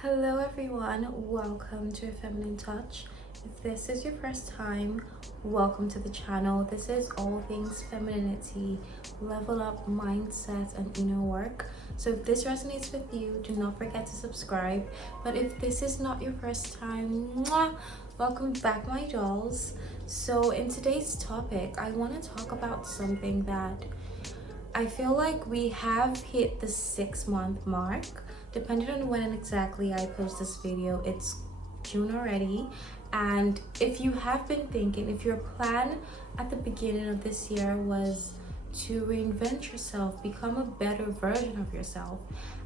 Hello everyone, welcome to A Feminine Touch. If this is your first time, welcome to the channel. This is all things femininity, level up mindset and inner work. So if this resonates with you, do not forget to subscribe. But if this is not your first time, welcome back my dolls. So in today's topic, I want to talk about something that I feel like we have hit the 6-month mark. Depending on when exactly I post this video, it's June already. And if you have been thinking, if your plan at the beginning of this year was to reinvent yourself, become a better version of yourself,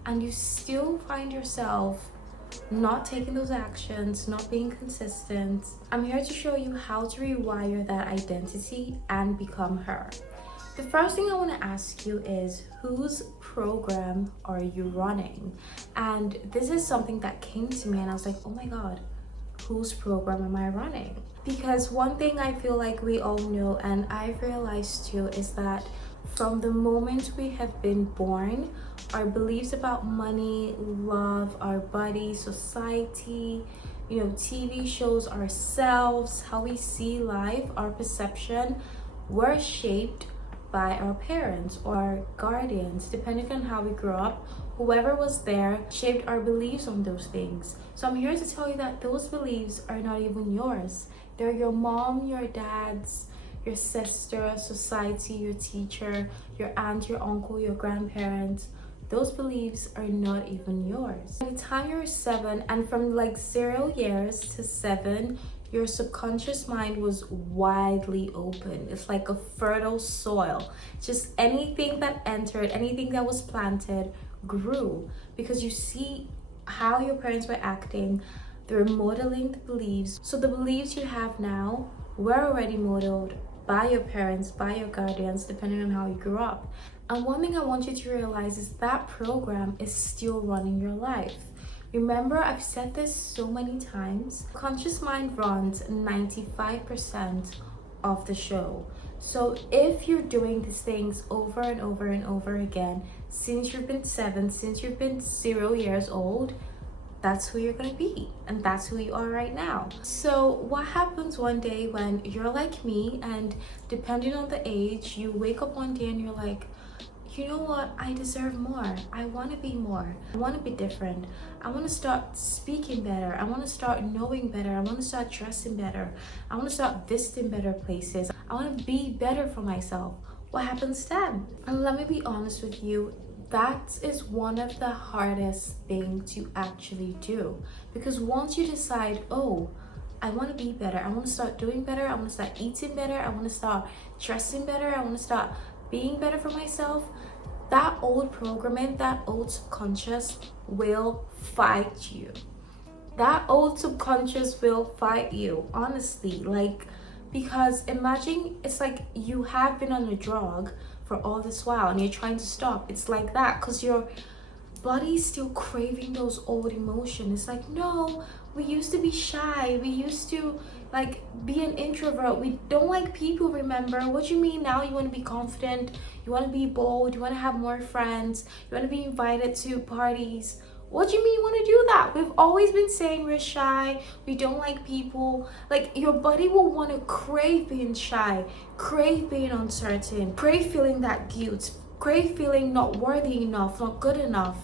and you still find yourself not taking those actions, not being consistent, I'm here to show you how to rewire that identity and become her. The first thing I want to ask you is, whose program are you running? And this is something that came to me and I was like, oh my God, whose program am I running? Because one thing I feel like we all know, and I've realized too, is that from the moment we have been born, our beliefs about money, love, our body, society, TV shows, ourselves, how we see life, our perception, were shaped by our parents or our guardians, depending on how we grew up. Whoever was there shaped our beliefs on those things. So I'm here to tell you that those beliefs are not even yours. They're your mom, your dad's, your sister, society, your teacher, your aunt, your uncle, your grandparents. Those beliefs are not even yours. By the time you're 7, and from like 0 years to 7, your subconscious mind was widely open. It's like a fertile soil. Just anything that entered, anything that was planted grew, because you see how your parents were acting. They're modeling the beliefs. So the beliefs you have now were already modeled by your parents, by your guardians, depending on how you grew up. And one thing I want you to realize is that program is still running your life. Remember, I've said this so many times, conscious mind runs 95% of the show. So if you're doing these things over and over and over again, since you've been 7, since you've been 0 years old, that's who you're gonna be, and that's who you are right now. So what happens one day when you're like me, and depending on the age, you wake up one day and you're like, you know what, I deserve more. I want to be more. I want to be different. I want to start speaking better. I want to start knowing better. I want to start dressing better. I want to start visiting better places. I want to be better for myself. What happens then? And let me be honest with you, that is one of the hardest things to actually do. Because once you decide, oh, I want to be better, I want to start doing better, I want to start eating better, I want to start dressing better, I want to start being better for myself, that old programming, that old subconscious will fight you. That old subconscious will fight you, honestly. Like, because imagine it's like you have been on a drug for all this while and you're trying to stop. It's like that, because your body's still craving those old emotions. It's like, no, we used to be shy, we used to like be an introvert, we don't like people, remember? What do you mean now you want to be confident, you want to be bold, you want to have more friends, you want to be invited to parties? What do you mean you want to do that? We've always been saying we're shy, we don't like people. Like, your body will want to crave being shy, crave being uncertain, crave feeling that guilt, crave feeling not worthy enough, not good enough.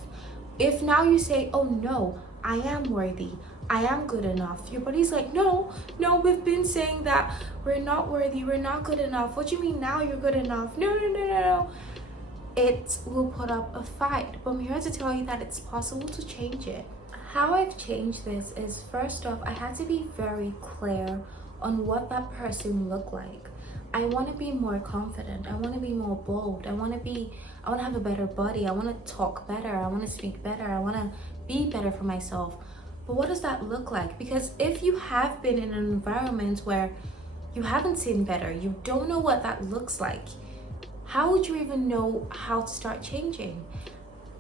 If now you say, oh no, I am worthy, I am good enough, your body's like, no, we've been saying that we're not worthy, we're not good enough. What do you mean now you're good enough? No. It will put up a fight. But I'm here to tell you that it's possible to change it. How I've changed this is, first off, I had to be very clear on what that person looked like. I want to be more confident, I want to be more bold, I want to have a better body, I want to talk better, I want to speak better, I want to be better for myself. But what does that look like? Because if you have been in an environment where you haven't seen better, you don't know what that looks like, how would you even know how to start changing?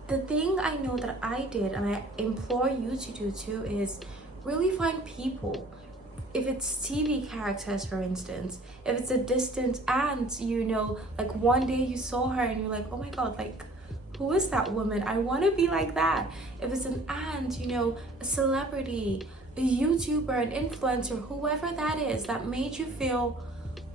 The thing I know that I did, and I implore you to do too, is really find people. If it's TV characters, for instance, if it's a distant aunt, like one day you saw her and you're like, oh my God, like, who is that woman? I want to be like that. If it's an aunt, you know, a celebrity, a YouTuber, an influencer, whoever that is that made you feel,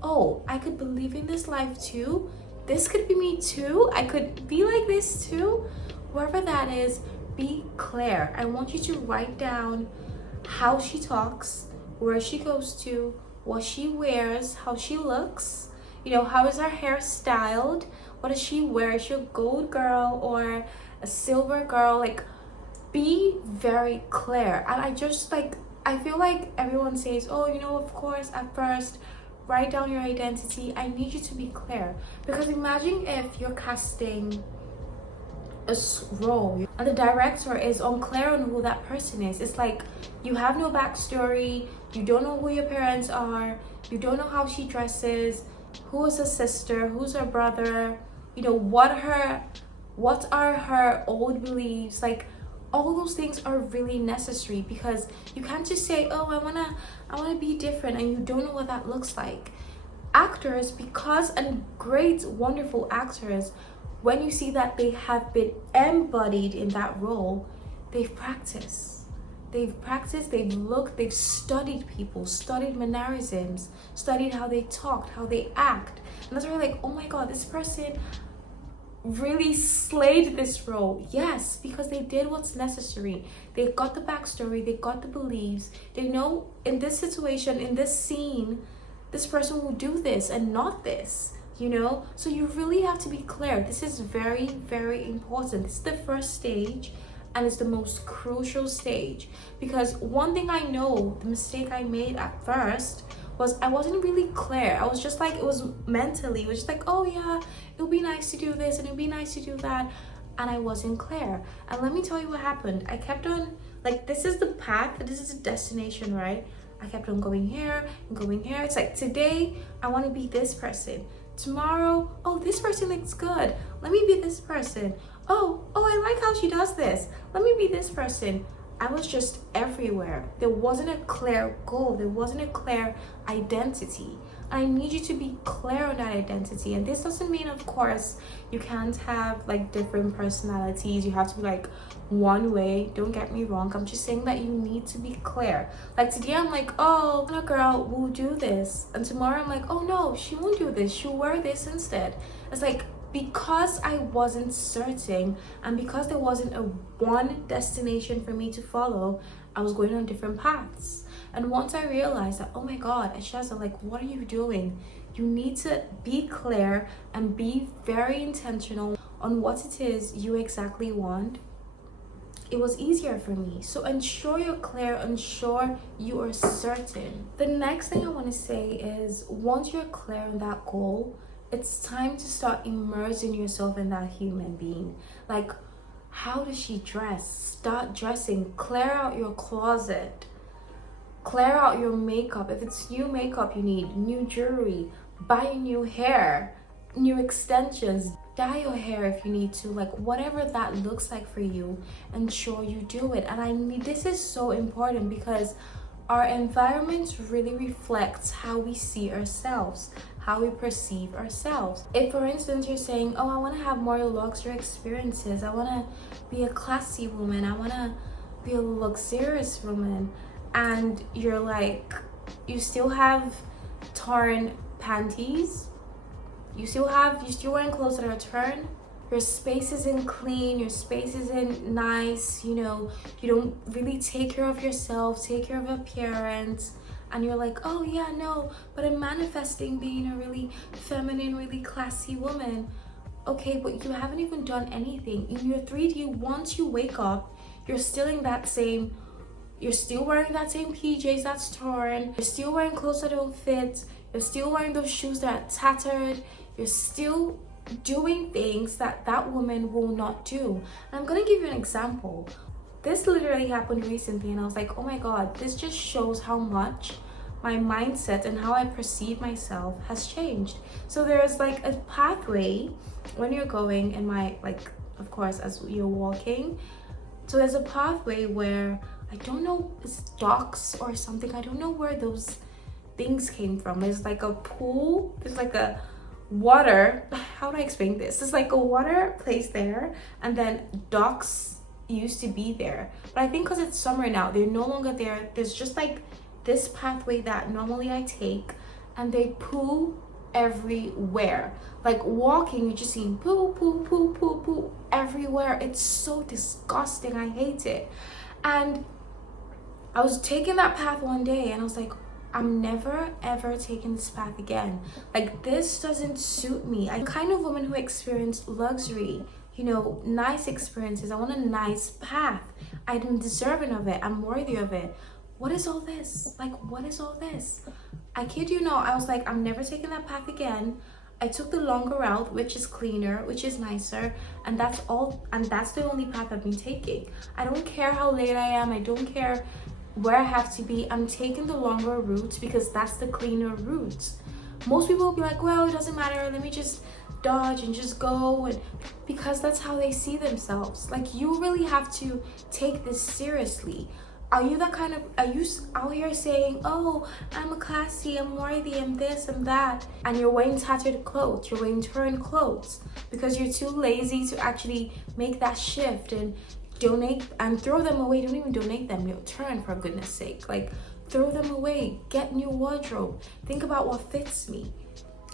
oh, I could believe in this life too. This could be me too. I could be like this too. Whoever that is, be clear. I want you to write down how she talks, where she goes to, what she wears, how she looks, you know, how is her hair styled, what does she wear, is she a gold girl or a silver girl? Like, be very clear. And I feel like everyone says, oh, you know, of course, at first write down your identity. I need you to be clear, because imagine if you're casting a role and the director is unclear on who that person is. It's like you have no backstory, you don't know who your parents are, you don't know how she dresses, who is her sister, who's her brother, you know, what are her old beliefs. Like, all those things are really necessary, because you can't just say, oh, I wanna be different, and you don't know what that looks like. Actors, and great wonderful actors, when you see that they have been embodied in that role, they've practiced, they've looked, they've studied people, studied mannerisms, studied how they talked, how they act. And that's why, like, oh my God, this person really slayed this role. Yes, because they did what's necessary. They got the backstory, they got the beliefs, they know in this situation, in this scene, this person will do this and not this, you know. So you really have to be clear. This is very, very important. This is the first stage, and it's the most crucial stage, because one thing I know, the mistake I made at first, was I wasn't really clear. I was just like, it was just like, oh yeah, it would be nice to do this and it would be nice to do that, and I wasn't clear. And let me tell you what happened. I kept on, like, this is the path, this is the destination, right? I kept on going here and going here. It's like, today I want to be this person, tomorrow, oh, this person looks good, let me be this person. Oh, I like how she does this, let me be this person. I was just everywhere. There wasn't a clear goal, there wasn't a clear identity. I need you to be clear on that identity. And this doesn't mean, of course, you can't have like different personalities, you have to be like one way, don't get me wrong. I'm just saying that you need to be clear. Like, today I'm like, oh, a girl will do this, and tomorrow I'm like, oh no, she won't do this, she'll wear this instead. It's like, because I wasn't certain, and because there wasn't a one destination for me to follow, I was going on different paths. And once I realized that, oh my God, Ashaza, like, what are you doing? You need to be clear and be very intentional on what it is you exactly want. It was easier for me. So ensure you're clear, ensure you are certain. The next thing I want to say is, once you're clear on that goal, it's time to start immersing yourself in that human being. Like, how does she dress? Start dressing. Clear out your closet. Clear out your makeup. If it's new makeup you need, new jewelry, buy new hair, new extensions, dye your hair if you need to, like, whatever that looks like for you, ensure you do it. And this is so important, because our environment really reflects how we see ourselves, how we perceive ourselves. If, for instance, you're saying, oh, I want to have more luxury experiences, I want to be a classy woman, I want to be a luxurious woman, and you're like, you still have torn panties, you're still wearing clothes that are torn, your space isn't clean, your space isn't nice, you know, you don't really take care of yourself, take care of appearance, and you're like, oh yeah, no, but I'm manifesting being a really feminine, really classy woman. Okay, but you haven't even done anything. In your 3D, once you wake up, you're still wearing that same PJs that's torn, you're still wearing clothes that don't fit, you're still wearing those shoes that are tattered, you're still doing things that woman will not do. And I'm gonna give you an example. This literally happened recently, and I was like, oh my God, this just shows how much my mindset and how I perceive myself has changed. So there's like a pathway when you're going in my, like, of course, as you're walking. So there's a pathway where, I don't know, it's docks or something, I don't know where those things came from. There's like a pool, there's like a water, how do I explain this? It's like a water place there, and then ducks used to be there. But I think because it's summer now, they're no longer there. There's just like this pathway that normally I take, and they poo everywhere. Like walking, you're just seeing poo, poo, poo, poo, poo everywhere. It's so disgusting. I hate it. And I was taking that path one day, and I was like, I'm never ever taking this path again. Like, this doesn't suit me. I'm the kind of woman who experienced luxury, you know, nice experiences. I want a nice path. I'm deserving of it. I'm worthy of it. What is all this? Like, what is all this? I kid you not, I was like, I'm never taking that path again. I took the longer route, which is cleaner, which is nicer, and that's all. And that's the only path I've been taking. I don't care how late I am. I don't care where I have to be. I'm taking the longer route because that's the cleaner route. Most people will be like, well, it doesn't matter, let me just dodge and just go, and because that's how they see themselves. Like, you really have to take this seriously. Are you that kind of, are you out here saying, oh, I'm a classy, I'm worthy, I'm this, I'm that, and you're wearing tattered clothes, you're wearing torn clothes because you're too lazy to actually make that shift and donate and throw them away? Don't even donate them, return, for goodness sake. Like, throw them away, get new wardrobe, think about what fits me.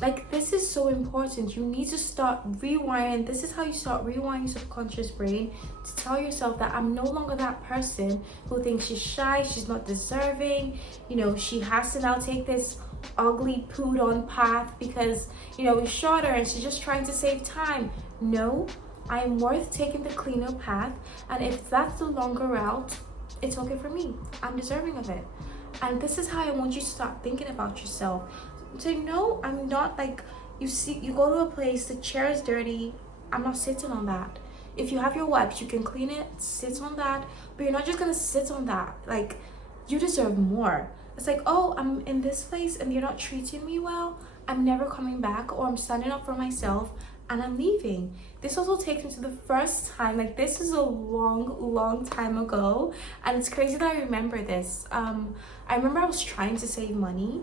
Like, this is so important. You need to start rewiring. This is how you start rewiring your subconscious brain to tell yourself that I'm no longer that person who thinks she's shy, she's not deserving, you know, she has to now take this ugly pooed on path because, you know, it's shorter and she's just trying to save time. No, I am worth taking the cleaner path, and if that's the longer route, it's okay for me. I'm deserving of it. And this is how I want you to start thinking about yourself. So no, I'm not like, you see, you go to a place, the chair is dirty, I'm not sitting on that. If you have your wipes, you can clean it, sit on that, but you're not just gonna sit on that. Like, you deserve more. It's like, oh, I'm in this place and you're not treating me well, I'm never coming back, or I'm standing up for myself and I'm leaving. This also takes me to the first time, like, this is a long time ago, and it's crazy that I remember this. I remember I was trying to save money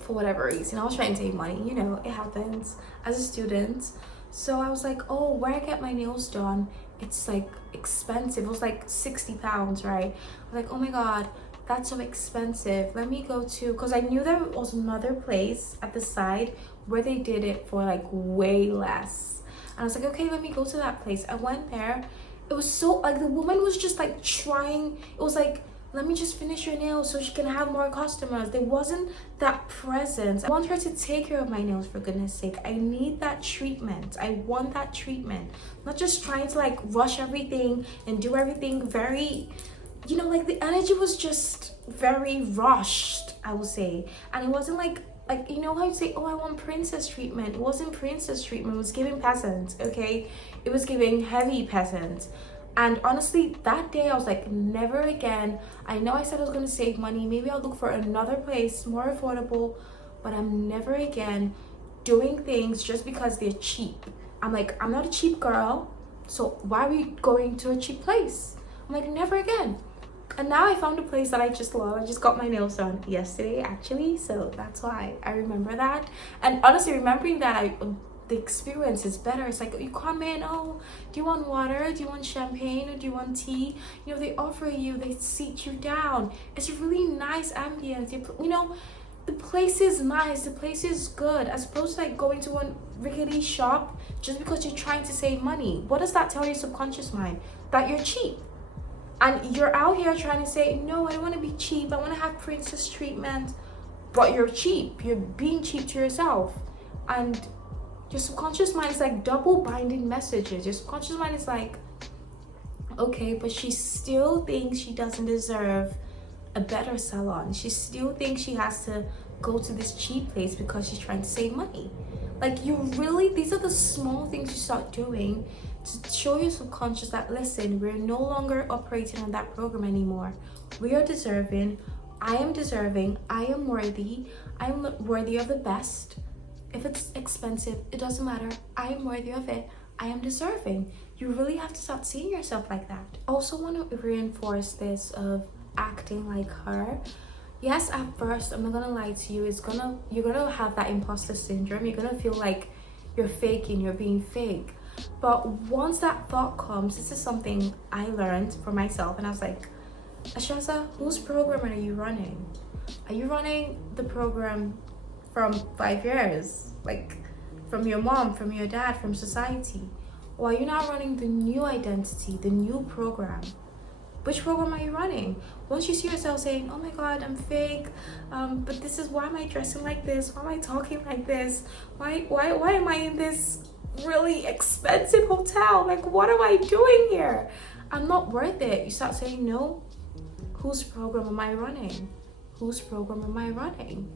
for whatever reason. I was trying to save money, you know, it happens as a student. So I was like, oh, where I get my nails done, it's like expensive. It was like 60 pounds, right? I was like, oh my god, that's so expensive. Let me go to, because I knew there was another place at the side where they did it for like way less. And I was like, okay, let me go to that place. I went there. It was so, like, the woman was just like trying, it was like, let me just finish your nails so she can have more customers. There wasn't that presence. I want her to take care of my nails, for goodness sake. I need that treatment. I want that treatment. Not just trying to like rush everything and do everything very, you know, like, the energy was just very rushed, I would say. And it wasn't like, you know how you say, oh, I want princess treatment. It wasn't princess treatment. It was giving peasant, okay? It was giving heavy peasant. And honestly, that day I was like, never again. I know I said I was going to save money. Maybe I'll look for another place more affordable, but I'm never again doing things just because they're cheap. I'm like, I'm not a cheap girl, so why are we going to a cheap place? I'm like, never again. And now I found a place that I just love. I just got my nails done yesterday, actually, so that's why I remember that. And honestly, remembering that, the experience is better. It's like, you come in, oh, do you want water, do you want champagne, or do you want tea? You know, they offer you, they seat you down. It's a really nice ambience. You know, the place is nice, the place is good, as opposed to like going to one rickety shop just because you're trying to save money. What does that tell your subconscious mind? That you're cheap. And you're out here trying to say, no, I don't want to be cheap, I want to have princess treatment, but you're cheap. You're being cheap to yourself. And your subconscious mind is like double binding messages. Your subconscious mind is like, okay, but she still thinks she doesn't deserve a better salon. She still thinks she has to go to this cheap place because she's trying to save money. Like, you really, these are the small things you start doing to show your subconscious that, listen, we're no longer operating on that program anymore. We are deserving. I am deserving. I am worthy. I am worthy of the best. If it's expensive, it doesn't matter. I am worthy of it. I am deserving. You really have to start seeing yourself like that. I also want to reinforce this of acting like her. yes, at first, I'm not gonna lie to you, you're gonna have that imposter syndrome. You're gonna feel like you're faking, you're being fake. But once that thought comes, this is something I learned for myself, and I was like, Ashaza, whose program are you running? Are you running the program from 5 years? Like, from your mom, from your dad, from society? Or are you now running the new identity, the new program? Which program are you running? Once you see yourself saying, oh my God, I'm fake, but this is, why am I dressing like this? Why am I talking like this? Why am I in this really expensive hotel? Like, what am I doing here? I'm not worth it. You start saying, no, whose program am I running? Whose program am I running?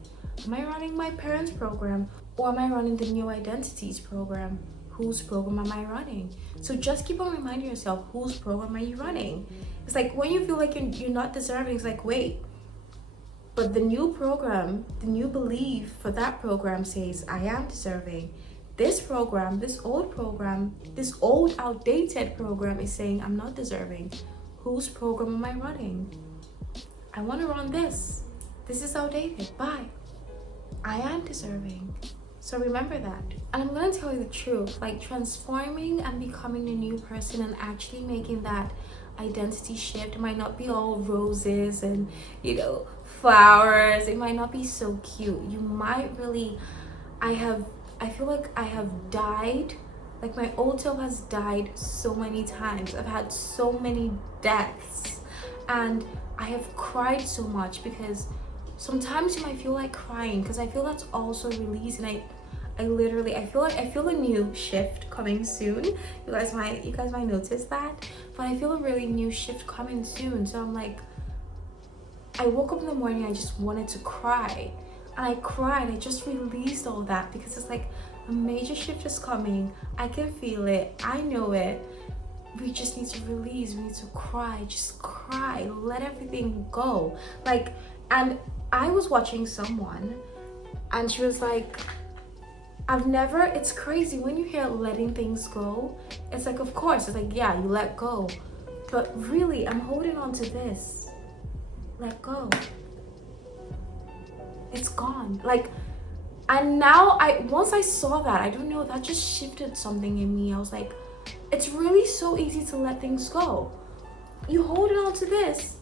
Am I running my parents' program? Or am I running the new identities program? Whose program am I running? So just keep on reminding yourself, whose program are you running? It's like when you feel like you're not deserving, it's like, wait, but the new program, the new belief for that program says I am deserving. This program, this old outdated program is saying I'm not deserving. Whose program am I running? I want to run this. This is outdated. Bye. I am deserving. So remember that. And I'm gonna tell you the truth, like transforming and becoming a new person and actually making that identity shift might not be all roses and, flowers. It might not be so cute. You might really, I feel like I have died, like my old self has died so many times. I've had so many deaths and I have cried so much because sometimes you might feel like crying because I feel that's also release, and I feel a new shift coming soon. You guys might notice that, but I feel a really new shift coming soon. So I'm like, I woke up in the morning, I just wanted to cry, and I cried. I just released all that because it's like a major shift is coming. I can feel it. I know it. We just need to release. We need to cry. Just cry. Let everything go. Like, and I was watching someone and she was like, it's crazy when you hear letting things go. It's like, of course, it's like, yeah, you let go. But really, I'm holding on to this. Let go. It's gone. Like, and now once I saw that, I don't know, that just shifted something in me. I was like, it's really so easy to let things go. You hold on to this,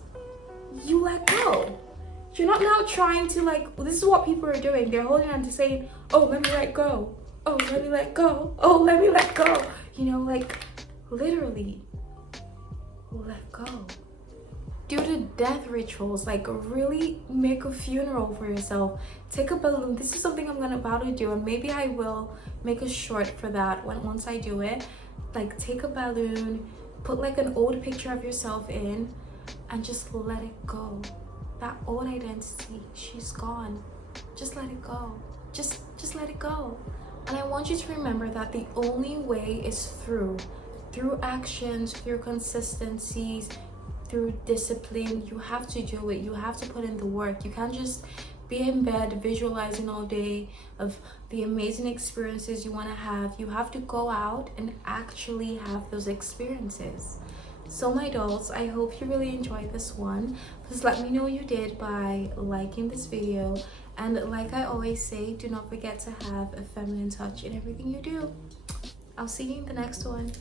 you let go. You're not now trying to this is what people are doing. They're holding on to saying, oh, let me let go. Oh, let me let go. Oh, let me let go. Literally, let go. Do the death rituals, really make a funeral for yourself. Take a balloon. This is something I'm about to do, and maybe I will make a short for that once I do it. Take a balloon, put an old picture of yourself in, and just let it go. That old identity, she's gone. Just let it go. Just let it go. And I want you to remember that the only way is through actions, through consistencies, through discipline. You have to do it. You have to put in the work. You can't just be in bed visualizing all day of the amazing experiences you want to have. You have to go out and actually have those experiences. So my dolls, I hope you really enjoyed this one. Please let me know you did by liking this video. And like I always say, do not forget to have a feminine touch in everything you do. I'll see you in the next one.